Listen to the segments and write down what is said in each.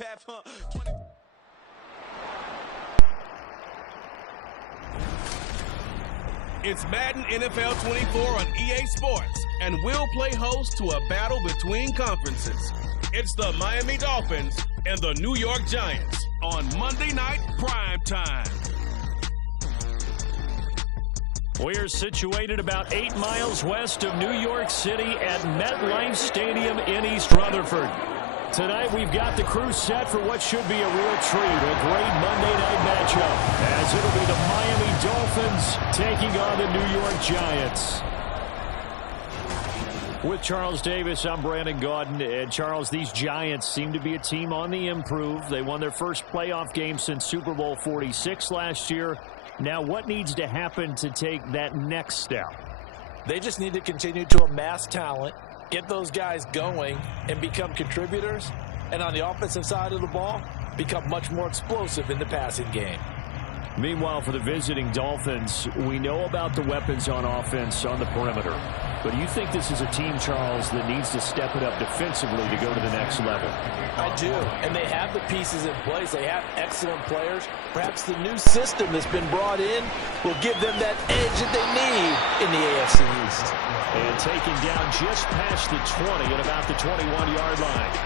Pat. It's Madden NFL 24 on EA Sports, and we'll play host to a battle between conferences. It's the Miami Dolphins and the New York Giants on Monday Night Prime Time. We're situated about 8 miles west of New York City at MetLife Stadium in East Rutherford. Tonight we've got the crew set for what should be a real treat, a great Monday night matchup, as it'll be the Miami Dolphins taking on the New York Giants. With Charles Davis, I'm Brandon Gaudin. And Charles, these Giants seem to be a team on the improve. They won their first playoff game since Super Bowl 46 last year. Now, what needs to happen to take that next step? They just need to continue to amass talent, get those guys going, and become contributors. And on the offensive side of the ball, become much more explosive in the passing game. Meanwhile, for the visiting Dolphins, we know about the weapons on offense on the perimeter. But do you think this is a team, Charles, that needs to step it up defensively to go to the next level? I do, and they have the pieces in place. They have excellent players. Perhaps the new system that's been brought in will give them that edge that they need in the AFC East. And taken down just past the 20 at about the 21-yard line.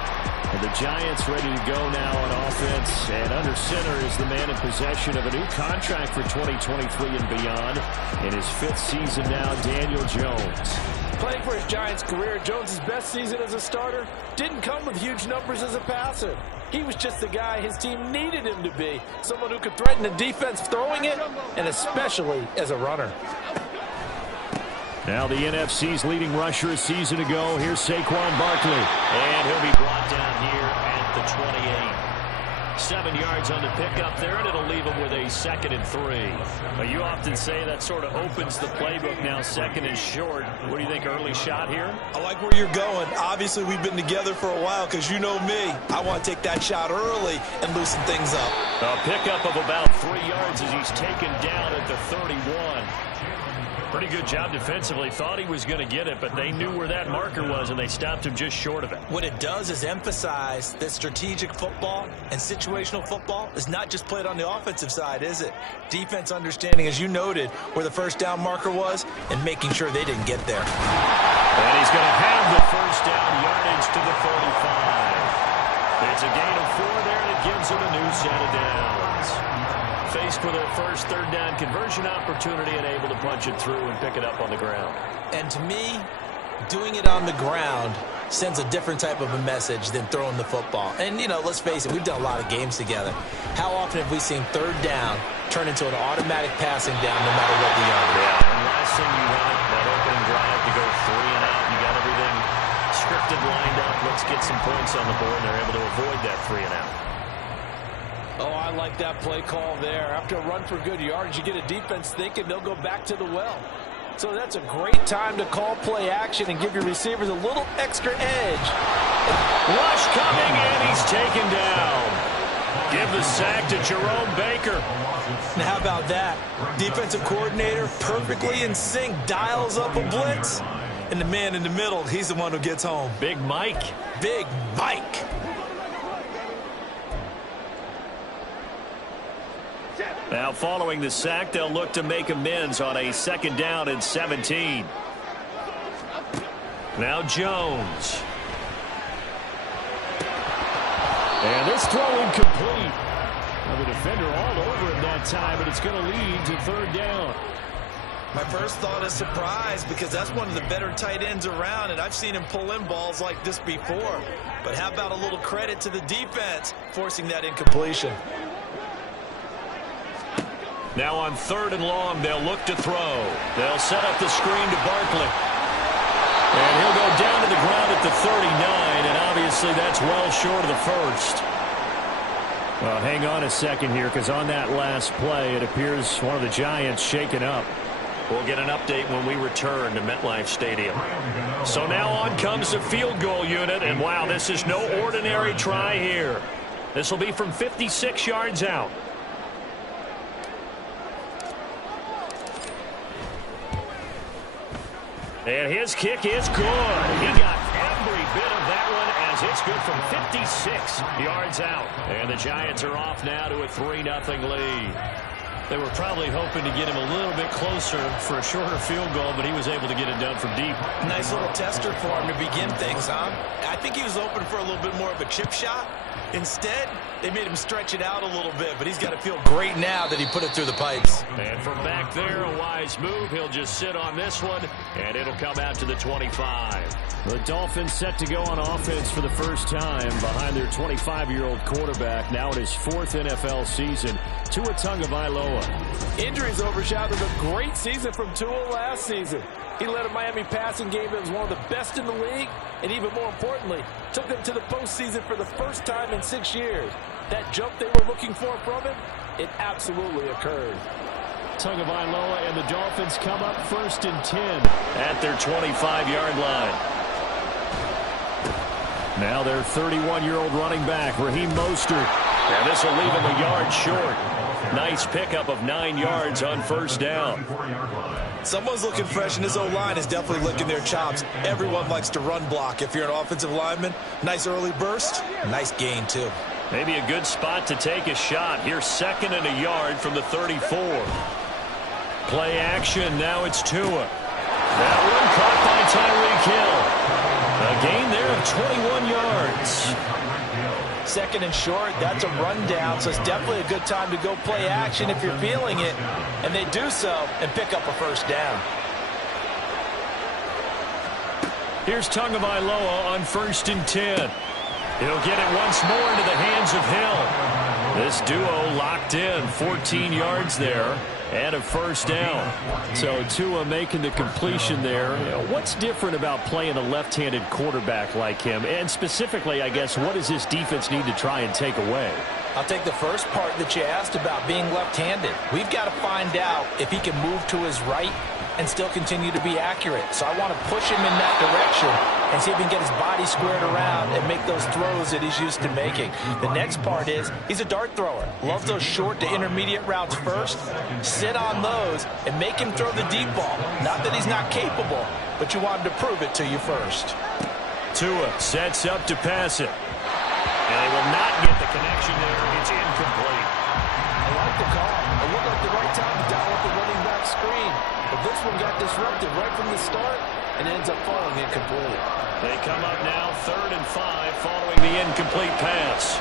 And the Giants ready to go now on offense. And under center is the man in possession of a new contract for 2023 and beyond. In his 5th season now, Daniel Jones. Playing for his Giants career, Jones' best season as a starter didn't come with huge numbers as a passer. He was just the guy his team needed him to be. Someone who could threaten the defense throwing it, and especially as a runner. Now the NFC's leading rusher a season ago. Here's Saquon Barkley. And he'll be brought down here at the 28. 7 yards on the pickup there, and it'll leave him with a 2nd and 3. But you often say that sort of opens the playbook now, 2nd and short. What do you think, early shot here? I like where you're going. Obviously, we've been together for a while because you know me. I want to take that shot early and loosen things up. A pickup of about 3 yards as he's taken down at the 31. Pretty good job defensively. Thought he was going to get it, but they knew where that marker was, and they stopped him just short of it. What it does is emphasize that strategic football and situational football is not just played on the offensive side, is it? Defense understanding, as you noted, where the first down marker was and making sure they didn't get there. And he's going to have the first down yardage to the 45. It's a gain of 4 there, and it gives him a new set of downs. Faced with their first 3rd down conversion opportunity and able to punch it through and pick it up on the ground. And to me, doing it on the ground sends a different type of a message than throwing the football. And, you know, let's face it, we've done a lot of games together. How often have we seen 3rd down turn into an automatic passing down no matter what the yard is? Yeah, and last thing you want, that opening drive to go 3 and out. You got everything scripted, lined up. Let's get some points on the board, and they're able to avoid that 3 and out. Oh, I like that play call there. After a run for good yards, you get a defense thinking they'll go back to the well. So that's a great time to call play action and give your receivers a little extra edge. Rush coming, and he's taken down. Give the sack to Jerome Baker. Now, how about that? Defensive coordinator perfectly in sync, dials up a blitz. And the man in the middle, he's the one who gets home. Big Mike. Big Mike. Now, following the sack, they'll look to make amends on a 2nd down and 17. Now Jones. And this throw incomplete. Now the defender all over him that time, but it's going to lead to 3rd down. My first thought is surprise because that's one of the better tight ends around, and I've seen him pull in balls like this before. But how about a little credit to the defense forcing that incompletion? Now on 3rd and long, they'll look to throw. They'll set up the screen to Barkley. And he'll go down to the ground at the 39, and obviously that's well short of the first. Well, hang on a second here, because on that last play, it appears one of the Giants shaken up. We'll get an update when we return to MetLife Stadium. So now on comes the field goal unit, and wow, this is no ordinary try here. This will be from 56 yards out. And his kick is good. He got every bit of that one as it's good from 56 yards out. And the Giants are off now to a 3-0 lead. They were probably hoping to get him a little bit closer for a shorter field goal, but he was able to get it done from deep. Nice little tester for him to begin things, huh? I think he was open for a little bit more of a chip shot. Instead, they made him stretch it out a little bit, but he's got to feel great now that he put it through the pipes. And from back there, a wise move. He'll just sit on this one, and it'll come out to the 25. The Dolphins set to go on offense for the first time behind their 25-year-old quarterback, now in his 4th NFL season, Tua Tagovailoa. Injuries overshadowed a great season from Tua last season. He led a Miami passing game that was one of the best in the league, and even more importantly, took them to the postseason for the first time in 6 years. That jump they were looking for from him, it absolutely occurred. Tagovailoa and the Dolphins come up 1st and 10 at their 25-yard line. Now their 31-year-old running back, Raheem Mostert. And this will leave him a yard short. Nice pickup of 9 yards on 1st down. Someone's looking fresh, and his O-line is definitely licking their chops. Everyone likes to run block. If you're an offensive lineman, nice early burst, nice gain, too. Maybe a good spot to take a shot. Here's 2nd and a yard from the 34. Play action. Now it's Tua. That one caught by Tyreek Hill. A gain there of 21 yards. 2nd and short, that's a rundown, so it's definitely a good time to go play action if you're feeling it. And they do so and pick up a 1st down. Here's Tagovailoa on 1st and 10. He'll get it once more into the hands of Hill. This duo locked in, 14 yards there, and a 1st down. So Tua making the completion there. What's different about playing a left-handed quarterback like him? And specifically, I guess, what does this defense need to try and take away? I'll take the first part that you asked about being left-handed. We've got to find out if he can move to his right and still continue to be accurate. So I want to push him in that direction and see if he can get his body squared around and make those throws that he's used to making. The next part is he's a dart thrower. Loves those short to intermediate routes first. Sit on those and make him throw the deep ball. Not that he's not capable, but you want him to prove it to you first. Tua sets up to pass it. And they will not get the connection there. It's incomplete. I like the call. It looked like the right time to dial up the running back screen. But this one got disrupted right from the start and ends up falling incomplete. They come up now 3rd and 5 following the incomplete pass.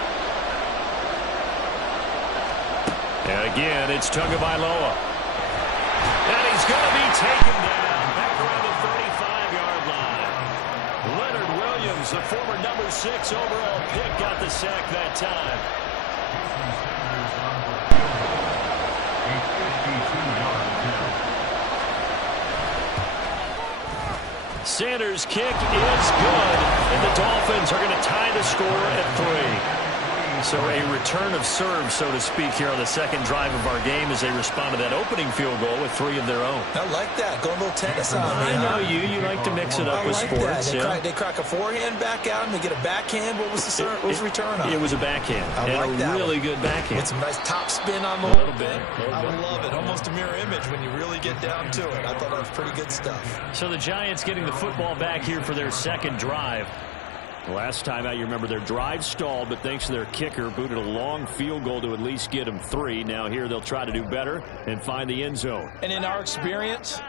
And again, it's Tagovailoa. And he's going to be taken down back around the 35-yard line. Leonard Williams, the former number 6 overall pick, got the sack that time. Sanders' kick is good, and the Dolphins are going to tie the score at 3. So a return of serve, so to speak, here on the 2nd drive of our game as they respond to that opening field goal with 3 of their own. I like that. Going a little tennis on me. I know you like to mix it up with like sports. They crack a forehand back out and they get a backhand. What was the return on? It was a backhand. I like that. Really good backhand. With some nice top spin on the little bit. I love it. Almost a mirror image when you really get down to it. I thought that was pretty good stuff. So the Giants getting the football back here for their 2nd drive. Last time out, you remember their drive stalled, but thanks to their kicker, booted a long field goal to at least get them 3. Now here they'll try to do better and find the end zone. And in our experience,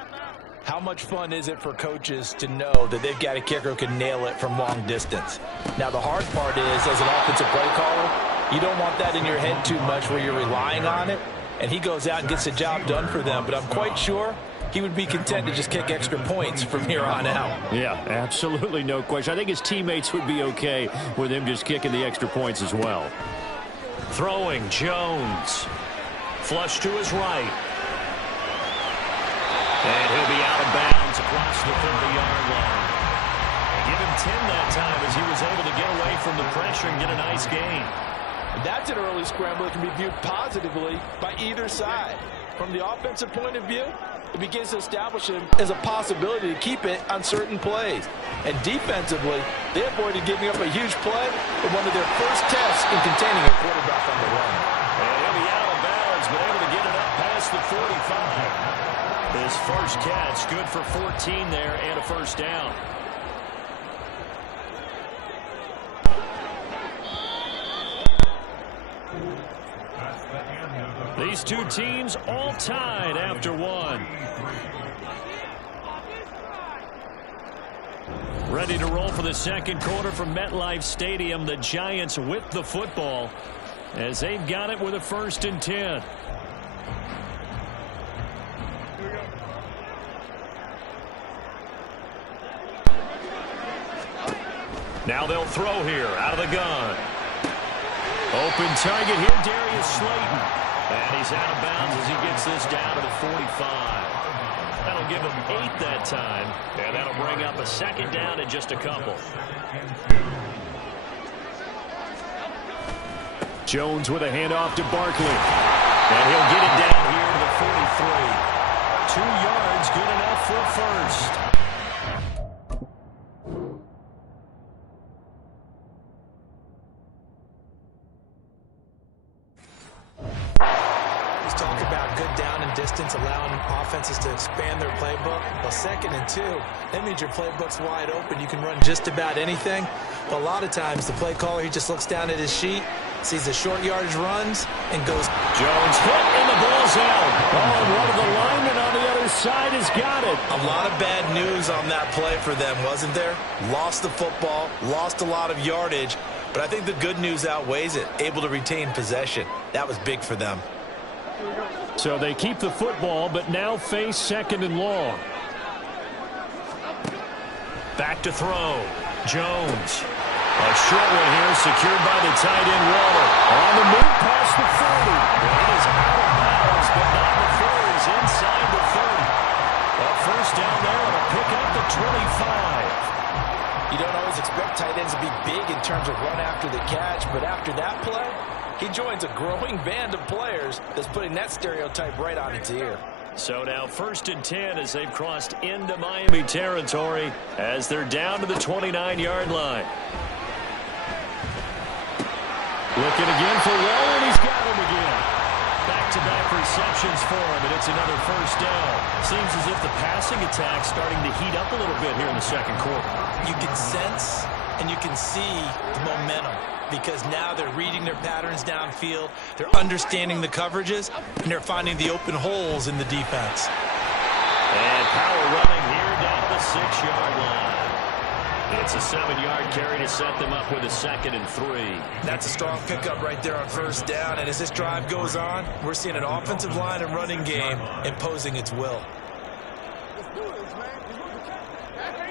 how much fun is it for coaches to know that they've got a kicker who can nail it from long distance? Now the hard part is, as an offensive play caller, you don't want that in your head too much where you're relying on it, and he goes out and gets the job done for them. But I'm quite sure he would be content to just kick extra points from here on out. Yeah, absolutely no question. I think his teammates would be okay with him just kicking the extra points as well. Throwing, Jones. Flush to his right. And he'll be out of bounds across the 30-yard line. Give him 10 that time as he was able to get away from the pressure and get a nice gain. That's an early scramble that can be viewed positively by either side. From the offensive point of view, it begins to establish him as a possibility to keep it on certain plays. And defensively, they avoided giving up a huge play in one of their first tests in containing a quarterback on the run. And he'll be out of bounds, but able to get it up past the 45. His first catch, good for 14 there and a 1st down. These two teams all tied after one. Ready to roll for the second quarter from MetLife Stadium. The Giants with the football as they've got it with a 1st and 10. Now they'll throw here out of the gun. Open target here, Darius Slayton. And he's out of bounds as he gets this down to the 45. That'll give him 8 that time. And that'll bring up a 2nd down and just a couple. Jones with a handoff to Barkley. And he'll get it down here to the 43. 2 yards, good enough for a first. Distance, allowing offenses to expand their playbook. Well, 2nd and 2, that means your playbook's wide open. You can run just about anything. But a lot of times, the play caller, he just looks down at his sheet, sees the short yardage runs, and goes. Jones hit, and the ball's out. Oh, and one of the linemen on the other side has got it. A lot of bad news on that play for them, wasn't there? Lost the football, lost a lot of yardage, but I think the good news outweighs it. Able to retain possession. That was big for them. So they keep the football, but now face 2nd and long. Back to throw. Jones. A short one here, secured by the tight end Waller. On the move past the 30. It is out of bounds, but not before he's inside the 30. A 1st down there to pick up the 25. You don't always expect tight ends to be big in terms of run after the catch, but after that play, he joins a growing band of players that's putting that stereotype right on its ear. So now 1st and 10 as they've crossed into Miami territory as they're down to the 29-yard line. Looking again for Waller, and he's got him again. Back-to-back receptions for him, and it's another 1st down. Seems as if the passing attack's starting to heat up a little bit here in the second quarter. You can sense and you can see the momentum, because now they're reading their patterns downfield, they're understanding the coverages, and they're finding the open holes in the defense. And power running here down to the 6-yard line. It's a 7-yard carry to set them up with a 2nd and 3. That's a strong pickup right there on 1st down, and as this drive goes on, we're seeing an offensive line and running game imposing its will.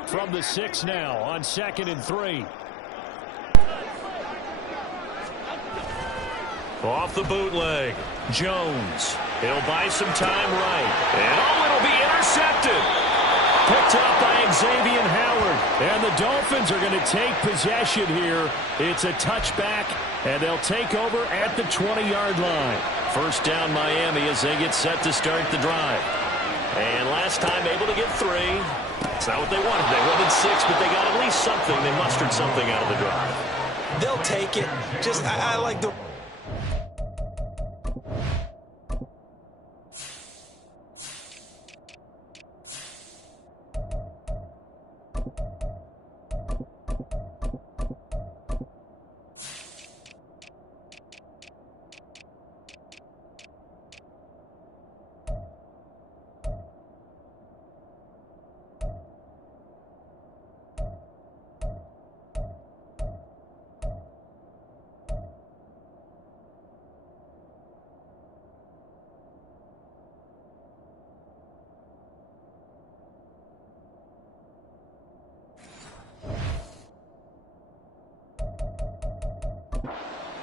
From the 6 now on 2nd and 3. Off the bootleg. Jones. He'll buy some time right. And it'll be intercepted. Picked up by Xavier Howard. And the Dolphins are going to take possession here. It's a touchback, and they'll take over at the 20-yard line. 1st down Miami as they get set to start the drive. And last time able to get 3. It's not what they wanted. They wanted 6, but they got at least something. They mustered something out of the drive. They'll take it. I like the...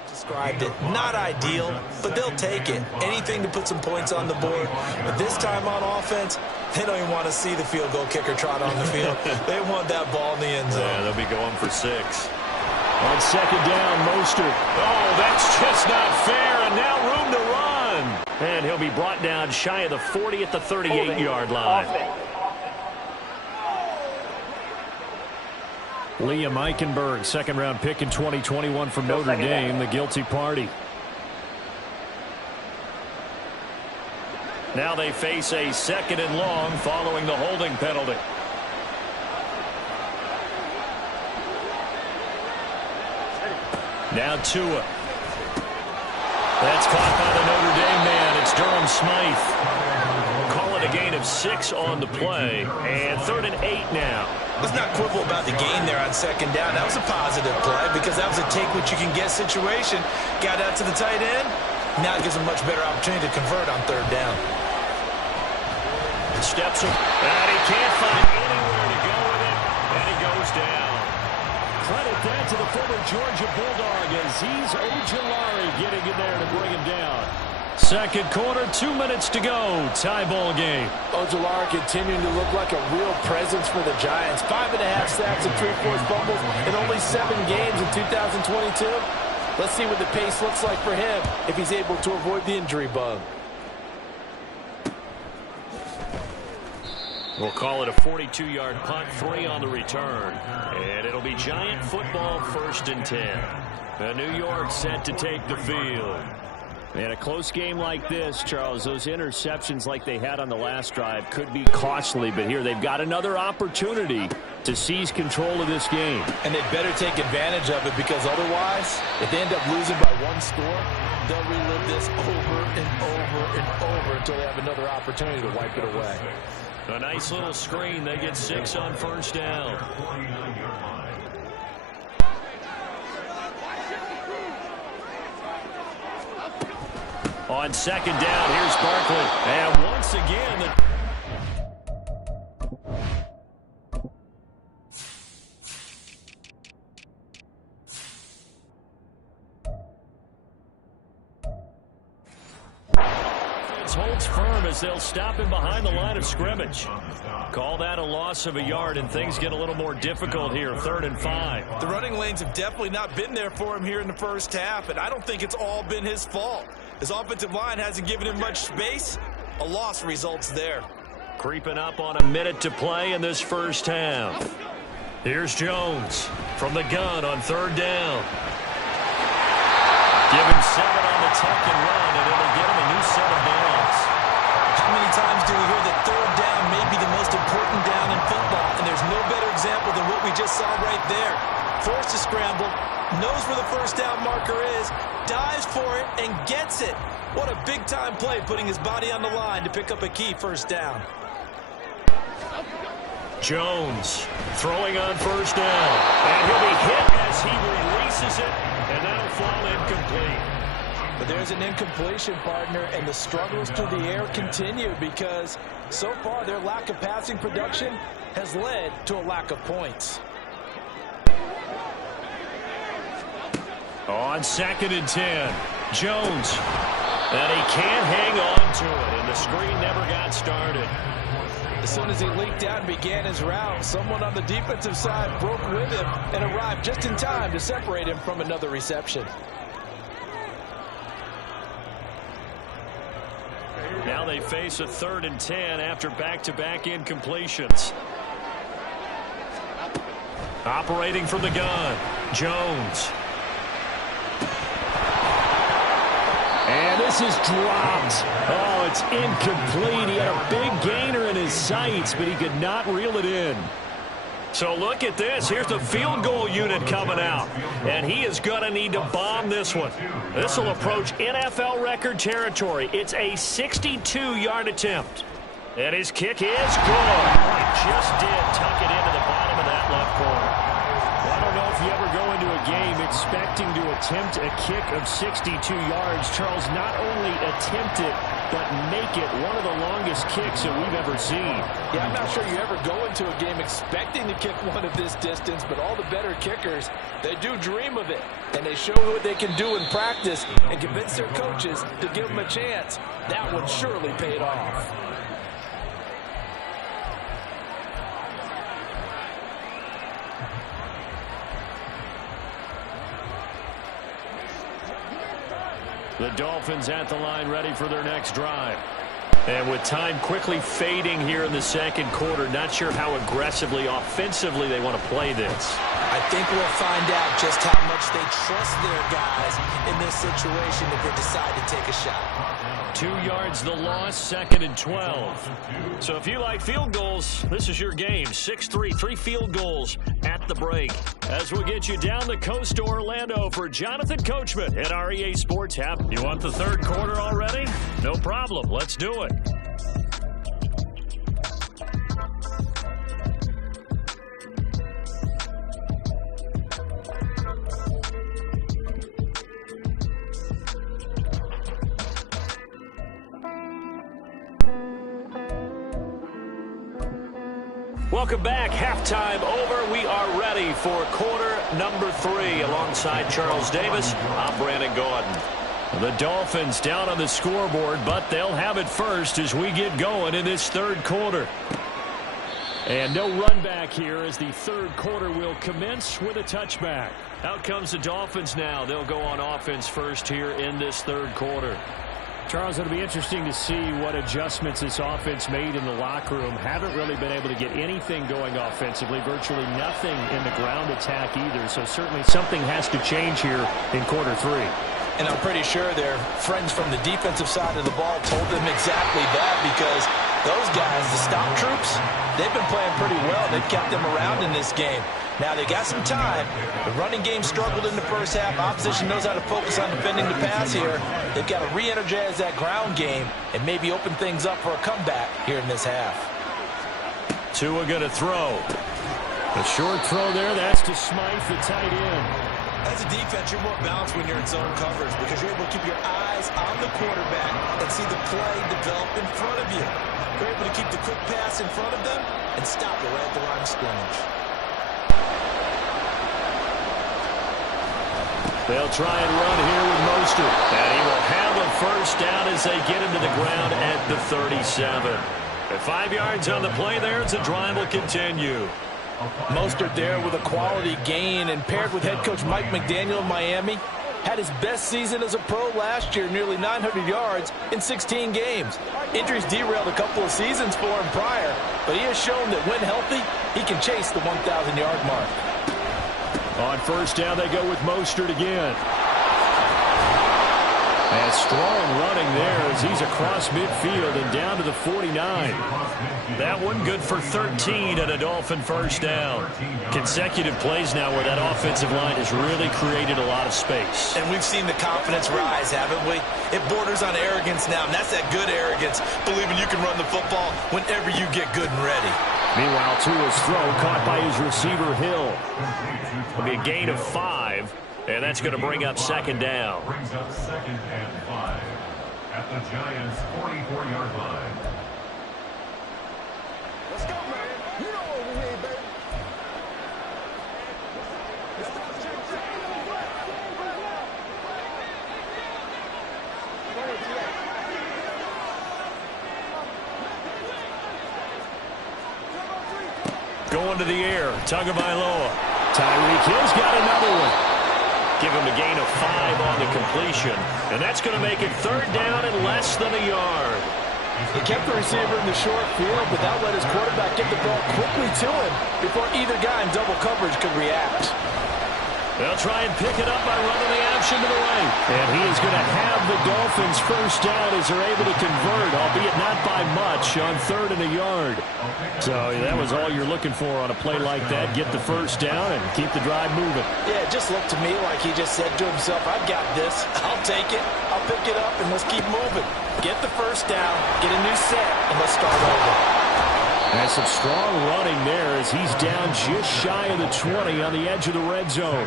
Described it. Not ideal, but they'll take it. Anything to put some points on the board. But this time on offense, they don't even want to see the field goal kicker trot on the field. They want that ball in the end zone. Yeah, they'll be going for 6. On 2nd down, Mostert. Oh, that's just not fair, and now room to run. And he'll be brought down shy of the 40 at the 38-yard line. Liam Eichenberg, 2nd-round pick in 2021 from Notre Dame, the guilty party. Now they face a 2nd and long following the holding penalty. Now Tua. That's caught by the Notre Dame man. It's Smythe. Call it a gain of 6 on the play. And 3rd and 8 now. Let's not quibble about the gain there on 2nd down. That was a positive play because that was a take-what-you-can-get situation. Got out to the tight end. Now it gives him a much better opportunity to convert on 3rd down. Steps up, and he can't find anywhere to go with it, and he goes down. Credit that to the former Georgia Bulldog as he's Ojulari getting in there to bring him down. 2nd quarter, 2 minutes to go. Tie ball game. Ojulari continuing to look like a real presence for the Giants. 5.5 sacks and 3 forced fumbles in only 7 games in 2022. Let's see what the pace looks like for him if he's able to avoid the injury bug. We'll call it a 42-yard punt, 3 on the return. And it'll be Giant football, 1st and 10. The New York set to take the field. In a close game like this, Charles, those interceptions like they had on the last drive could be costly, but here they've got another opportunity to seize control of this game. And they better take advantage of it because otherwise, if they end up losing by 1 score, they'll relive this over and over and over until they have another opportunity to wipe it away. A nice little screen. They get 6 on 1st down. On 2nd down, here's Barkley. And once again, holds firm as they'll stop him behind the line of scrimmage. Call that a loss of a yard, and things get a little more difficult here. 3rd and 5. The running lanes have definitely not been there for him here in the 1st half, and I don't think it's all been his fault. His offensive line hasn't given him much space. A loss results there. Creeping up on a minute to play in this 1st half. Here's Jones from the gun on 3rd down. Give him 7 on the tuck and run, and it'll get him a new set of downs. How many times do we hear that 3rd down may be the most important down in football, and there's no better example than what we just saw right there. Forced to scramble, knows where the 1st down marker is, dives for it, and gets it. What a big-time play, putting his body on the line to pick up a key 1st down. Jones throwing on 1st down, and he'll be hit as he releases it, and that'll fall incomplete. But there's an incompletion, partner, and the struggles through the air continue because so far their lack of passing production has led to a lack of points. On 2nd and 10, Jones, and he can't hang on to it, and the screen never got started. As soon as he leaked out and began his route, someone on the defensive side broke with him and arrived just in time to separate him from another reception. Now they face a 3rd and 10 after back-to-back incompletions. Operating from the gun, Jones. And this is dropped. Oh, it's incomplete. He had a big gainer in his sights, but he could not reel it in. So look at this. Here's the field goal unit coming out. And he is going to need to bomb this one. This will approach NFL record territory. It's a 62-yard attempt. And his kick is good. He just did tuck it into the bottom of that left corner. Well, I don't know if you ever go into a game expecting to attempt a kick of 62 yards. Charles, not only attempt it, but make it one of the longest kicks that we've ever seen. Yeah, I'm not sure you ever go into a game expecting to kick one of this distance, but all the better kickers, they do dream of it. And they show what they can do in practice and convince their coaches to give them a chance. That one surely paid off. The Dolphins at the line, ready for their next drive. And with time quickly fading here in the 2nd quarter, not sure how aggressively, offensively they want to play this. I think we'll find out just how much they trust their guys in this situation if they decide to take a shot. 2 yards the loss, 2nd and 12. So if you like field goals, this is your game. 6-3, 3 field goals at the the break. As we get you down the coast to Orlando for Jonathan Coachman at our EA Sports app. You want the third quarter already? No problem. Let's do it. Welcome back. Halftime over. We are ready for quarter number 3. Alongside Charles Davis, I'm Brandon Gordon. The Dolphins down on the scoreboard, but they'll have it first as we get going in this third quarter. And no run back here as the third quarter will commence with a touchback. Out comes the Dolphins now. They'll go on offense first here in this third quarter. Charles, it'll be interesting to see what adjustments this offense made in the locker room. Haven't really been able to get anything going offensively, virtually nothing in the ground attack either. So certainly something has to change here in quarter 3. And I'm pretty sure their friends from the defensive side of the ball told them exactly that, because those guys, the stop troops, they've been playing pretty well. They've kept them around in this game. Now they got some time. The running game struggled in the first half. Opposition knows how to focus on defending the pass here. They've got to re-energize that ground game and maybe open things up for a comeback here in this half. Tua going to throw. A short throw there. That's to Smythe, the tight end. As a defense, you're more balanced when you're in zone coverage because you're able to keep your eyes on the quarterback and see the play develop in front of you. You're able to keep the quick pass in front of them and stop it right at the line of scrimmage. They'll try and run here with Mostert. And he will have a first down as they get him to the ground at the 37. At 5 yards on the play there, as the drive will continue. Mostert there with a quality gain, and paired with head coach Mike McDaniel of Miami, had his best season as a pro last year, nearly 900 yards in 16 games. Injuries derailed a couple of seasons for him prior, but he has shown that when healthy, he can chase the 1,000-yard mark. On first down, they go with Mostert again. And strong running there as he's across midfield and down to the 49. That one good for 13 and a Dolphin first down. Consecutive plays now where that offensive line has really created a lot of space. And we've seen the confidence rise, haven't we? It borders on arrogance now, and that's that good arrogance, believing you can run the football whenever you get good and ready. Meanwhile, Tua's throw caught by his receiver, Hill. It'll be a gain of 5, and that's going to bring up second down. Brings up 2nd and 5 at the Giants' 44-yard line. Let's go, man. You know what we need, baby. Going to the air, Tagovailoa. Tyreek Hill's got another one. Give him a gain of 5 on the completion. And that's going to make it third down and less than a yard. He kept the receiver in the short field, but that let his quarterback get the ball quickly to him before either guy in double coverage could react. They'll try and pick it up by running the option to the right. And he is going to have the Dolphins first down as they're able to convert, albeit not by much, on 3rd and a yard. So that was all you're looking for on a play like that. Get the first down and keep the drive moving. Yeah, it just looked to me like he just said to himself, I've got this. I'll take it. I'll pick it up, and let's keep moving. Get the first down, get a new set, and let's start over. And some strong running there as he's down just shy of the 20 on the edge of the red zone.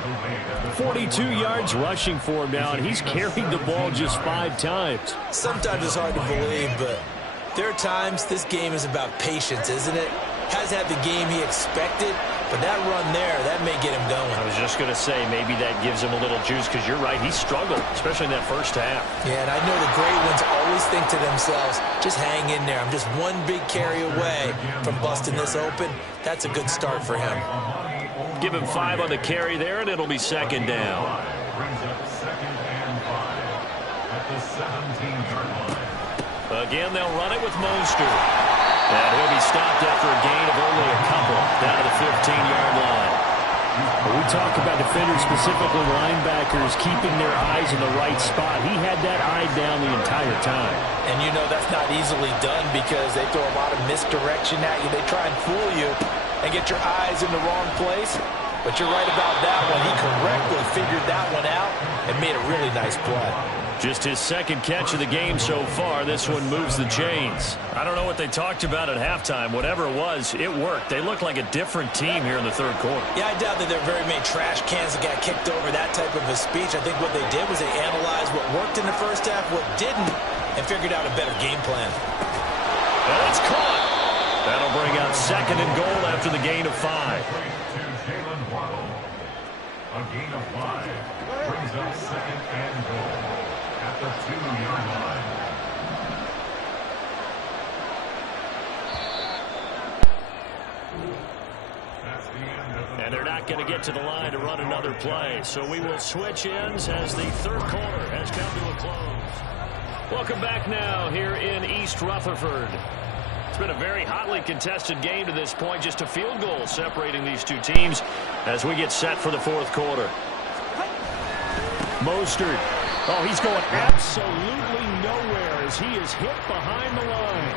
42 yards rushing for him now, and he's carried the ball just 5 times. Sometimes it's hard to believe, but there are times this game is about patience, isn't it? Hasn't had the game he expected, but that run there, that may get him going. I was just going to say, maybe that gives him a little juice, because you're right, he struggled, especially in that first half. Yeah, and I know the great ones always think to themselves, just hang in there. I'm just one big carry away from busting this open. That's a good start for him. Give him 5 on the carry there, and it'll be second down. Brings up 2nd and 5 at the 17-yard line. Again, they'll run it with Mostert. And he'll be stopped after a gain of only a couple down to the 15-yard line. When we talk about defenders, specifically linebackers, keeping their eyes in the right spot, he had that eye down the entire time. And you know that's not easily done because they throw a lot of misdirection at you. They try and fool you and get your eyes in the wrong place. But you're right about that one. He correctly figured that one out and made a really nice play. Just his second catch of the game so far. This one moves the chains. I don't know what they talked about at halftime. Whatever it was, it worked. They look like a different team here in the third quarter. Yeah, I doubt that there are very many trash cans that got kicked over, that type of a speech. I think what they did was they analyzed what worked in the first half, what didn't, and figured out a better game plan. And it's caught. That'll bring out second and goal after the gain of 5. A gain of 5 brings up second and goal at the 2-yard line. That's the end of the And they're not going to get to the line to run another play. So we will switch ends as the third quarter has come to a close. Welcome back now here in East Rutherford. It's been a very hotly contested game to this point. Just a field goal separating these two teams as we get set for the fourth quarter. Mostert. Oh, he's going absolutely nowhere as he is hit behind the line.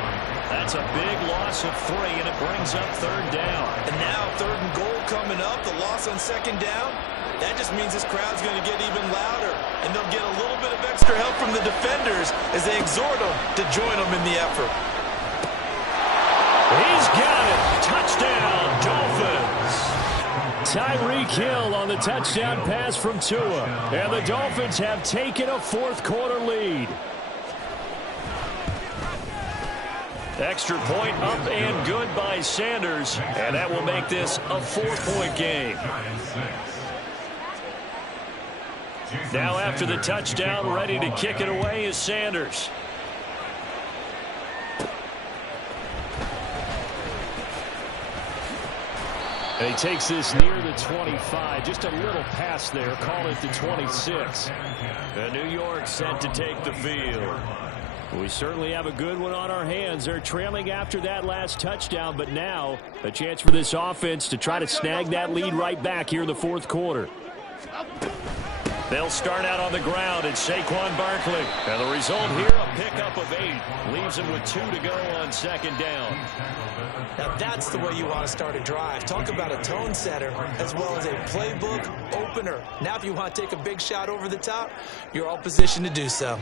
That's a big loss of 3, and it brings up third down. And now third and goal coming up, the loss on second down. That just means this crowd's going to get even louder, and they'll get a little bit of extra help from the defenders as they exhort them to join them in the effort. He's got it. Touchdown, Dolphins. Tyreek Hill on the touchdown pass from Tua. And the Dolphins have taken a fourth quarter lead. Extra point up and good by Sanders. And that will make this a 4-point game. Now after the touchdown, ready to kick it away is Sanders. And he takes this near the 25. Just a little pass there. Call it the 26. And New York set to take the field. We certainly have a good one on our hands. They're trailing after that last touchdown, but now a chance for this offense to try to snag that lead right back here in the fourth quarter. They'll start out on the ground. It's Saquon Barkley. And the result here, a pickup of 8. Leaves him with 2 to go on second down. Now that's the way you want to start a drive. Talk about a tone setter as well as a playbook opener. Now if you want to take a big shot over the top, you're all positioned to do so.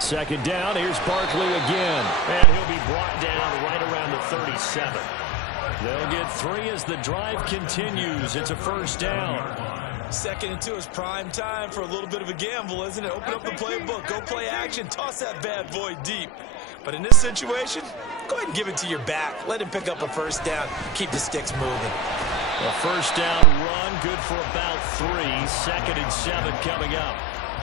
Second down, here's Barkley again. And he'll be brought down right around the 37. They'll get 3 as the drive continues. It's a first down. 2nd and 2 is prime time for a little bit of a gamble, isn't it? Open up the playbook, go play action, toss that bad boy deep. But in this situation, go ahead and give it to your back. Let him pick up a first down. Keep the sticks moving. A first down run, good for about 3. 2nd and 7 coming up.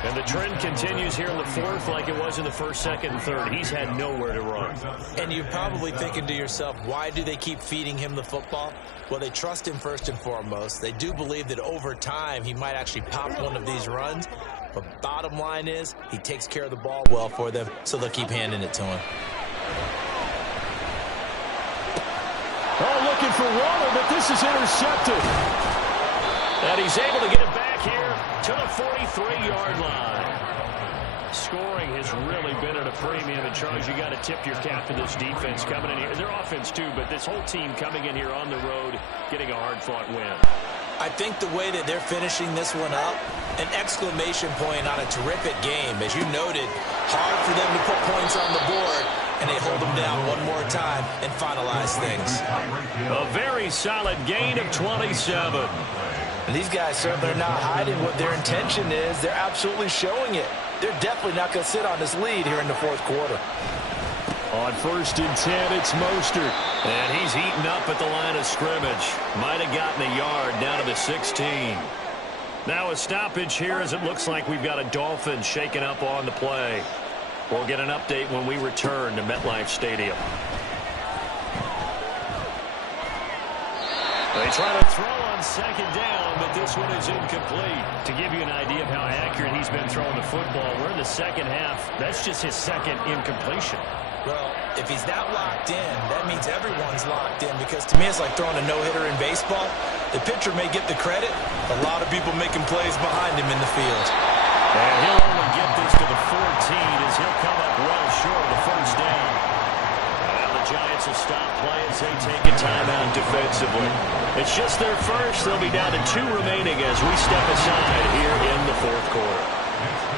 And the trend continues here in the fourth like it was in the first, second, and third. He's had nowhere to run. And you're probably thinking to yourself, why do they keep feeding him the football? Well, they trust him first and foremost. They do believe that over time he might actually pop one of these runs. But bottom line is he takes care of the ball well for them, so they'll keep handing it to him. Oh, looking for Waller, but this is intercepted. And he's able to get it back here to the 43-yard line. Scoring has really been at a premium. And, Charles, you got to tip your cap to this defense coming in here. Their offense, too, but this whole team coming in here on the road, getting a hard-fought win. I think the way that they're finishing this one up, an exclamation point on a terrific game. As you noted, hard for them to put points on the board, and they hold them down one more time and finalize things. A very solid gain of 27. And these guys certainly are not hiding what their intention is. They're absolutely showing it. They're definitely not going to sit on this lead here in the fourth quarter. On 1st and 10, it's Mostert. And he's eaten up at the line of scrimmage. Might have gotten a yard down to the 16. Now a stoppage here as it looks like we've got a Dolphin shaken up on the play. We'll get an update when we return to MetLife Stadium. They try to throw on second down, but this one is incomplete. To give you an idea of how accurate he's been throwing the football, we're in the second half. That's just his second incompletion. Well, if he's that locked in, that means everyone's locked in, because to me it's like throwing a no-hitter in baseball. The pitcher may get the credit, a lot of people making plays behind him in the field. And he'll only get this to the 14 as he'll come up well short of the first down. And the Giants will stop play as they take a timeout defensively. It's just their first. They'll be down to 2 remaining as we step aside here in the fourth quarter.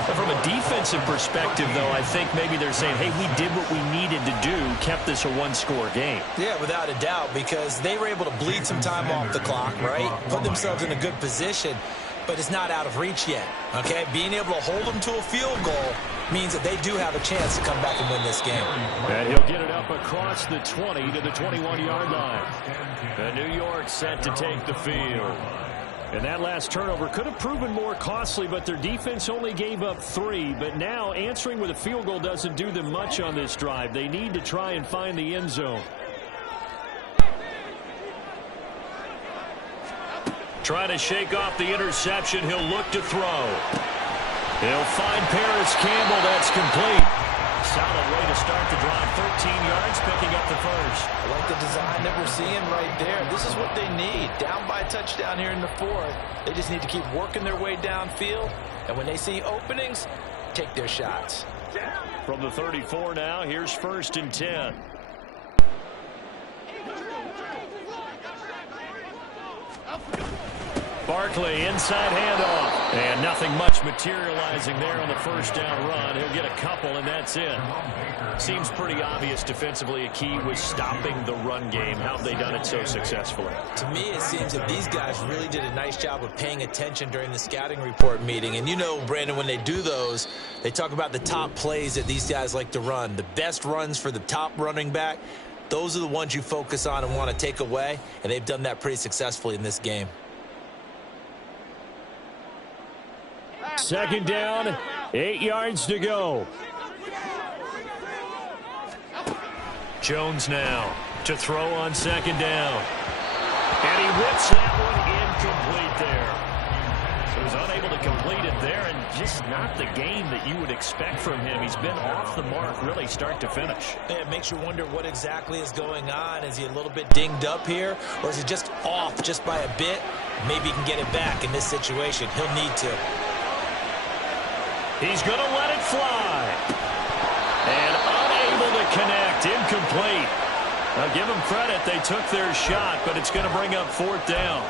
And from a defensive perspective, though, I think maybe they're saying, hey, we did what we needed to do, kept this a one-score game. Yeah, without a doubt, because they were able to bleed some time off the clock, right? Put themselves in a good position, but it's not out of reach yet, okay? Being able to hold them to a field goal means that they do have a chance to come back and win this game. And he'll get it up across the 20 to the 21-yard line. And New York set to take the field. And that last turnover could have proven more costly, but their defense only gave up 3. But now answering with a field goal doesn't do them much on this drive. They need to try and find the end zone. Trying to shake off the interception. He'll look to throw. He'll find Paris Campbell. That's complete. Solid way to start the drive. 13 yards, picking up the first. I like the design that we're seeing right there. This is what they need. Down by a touchdown here in the fourth. They just need to keep working their way downfield. And when they see openings, take their shots. From the 34 now, here's 1st and 10. Barkley, inside handoff. And nothing much materializing there on the first down run. He'll get a couple, and that's it. Seems pretty obvious defensively a key was stopping the run game. How have they done it so successfully? To me, it seems that these guys really did a nice job of paying attention during the scouting report meeting. And you know, Brandon, when they do those, they talk about the top plays that these guys like to run. The best runs for the top running back, those are the ones you focus on and want to take away. And they've done that pretty successfully in this game. 2nd down, 8 yards to go. Jones now to throw on 2nd down. And he whips that one incomplete there. So he's unable to complete it there, and just not the game that you would expect from him. He's been off the mark really start to finish. Yeah, it makes you wonder what exactly is going on. Is he a little bit dinged up here, or is he just off just by a bit? Maybe he can get it back in this situation. He'll need to. He's going to let it fly. And unable to connect. Incomplete. Now give them credit. They took their shot, but it's going to bring up 4th down.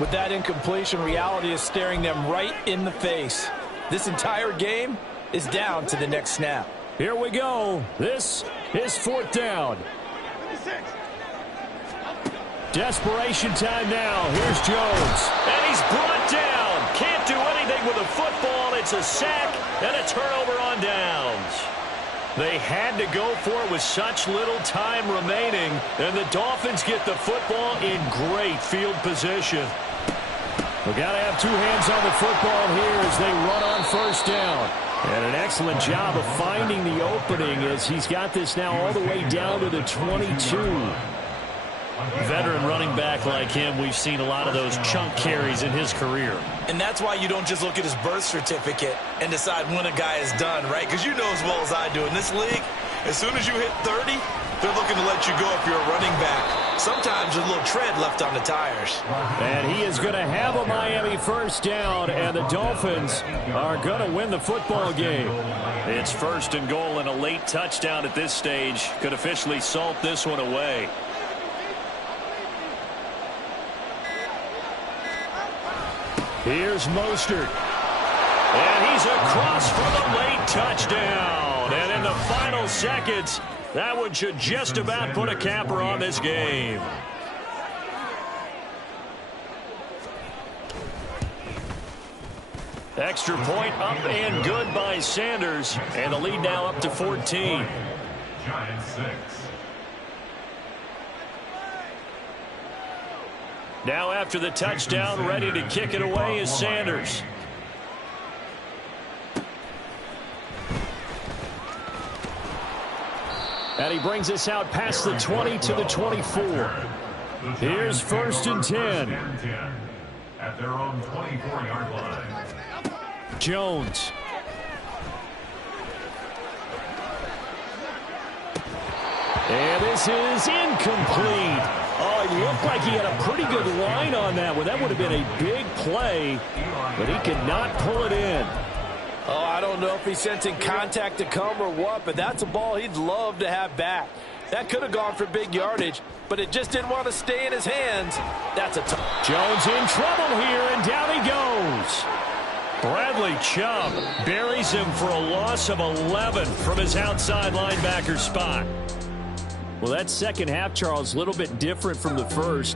With that incompletion, reality is staring them right in the face. This entire game is down to the next snap. Here we go. This is 4th down. Desperation time now. Here's Jones. And he's brought down. Can't do anything with a football. It's a sack and a turnover on downs. They had to go for it with such little time remaining, and the Dolphins get the football in great field position. We got to have 2 hands on the football here as they run on 1st down. And an excellent job of finding the opening as he's got this now all the way down to the 22. Veteran running back like him, we've seen a lot of those chunk carries in his career. And that's why you don't just look at his birth certificate and decide when a guy is done, right? Because you know as well as I do, in this league, as soon as you hit 30, they're looking to let you go if you're a running back. Sometimes there's a little tread left on the tires. And he is going to have a Miami 1st down, and the Dolphins are going to win the football game. It's 1st and goal, and a late touchdown at this stage could officially salt this one away. Here's Mostert. And he's across for the late touchdown. And in the final seconds, that one should just about put a capper on this game. Extra point up and good by Sanders. And the lead now up to 14. Giants 6. Now after the touchdown, ready to kick it away is Sanders. And he brings us out past the 20 to the 24. Here's 1st and 10. At their own 24-yard line. Jones. And this is incomplete. Oh, it looked like he had a pretty good line on that one. That would have been a big play, but he could not pull it in. Oh, I don't know if he's sensing contact to come or what, but that's a ball he'd love to have back. That could have gone for big yardage, but it just didn't want to stay in his hands. That's a tough. Jones in trouble here, and down he goes. Bradley Chubb buries him for a loss of 11 from his outside linebacker spot. Well, that second half, Charles, a little bit different from the first.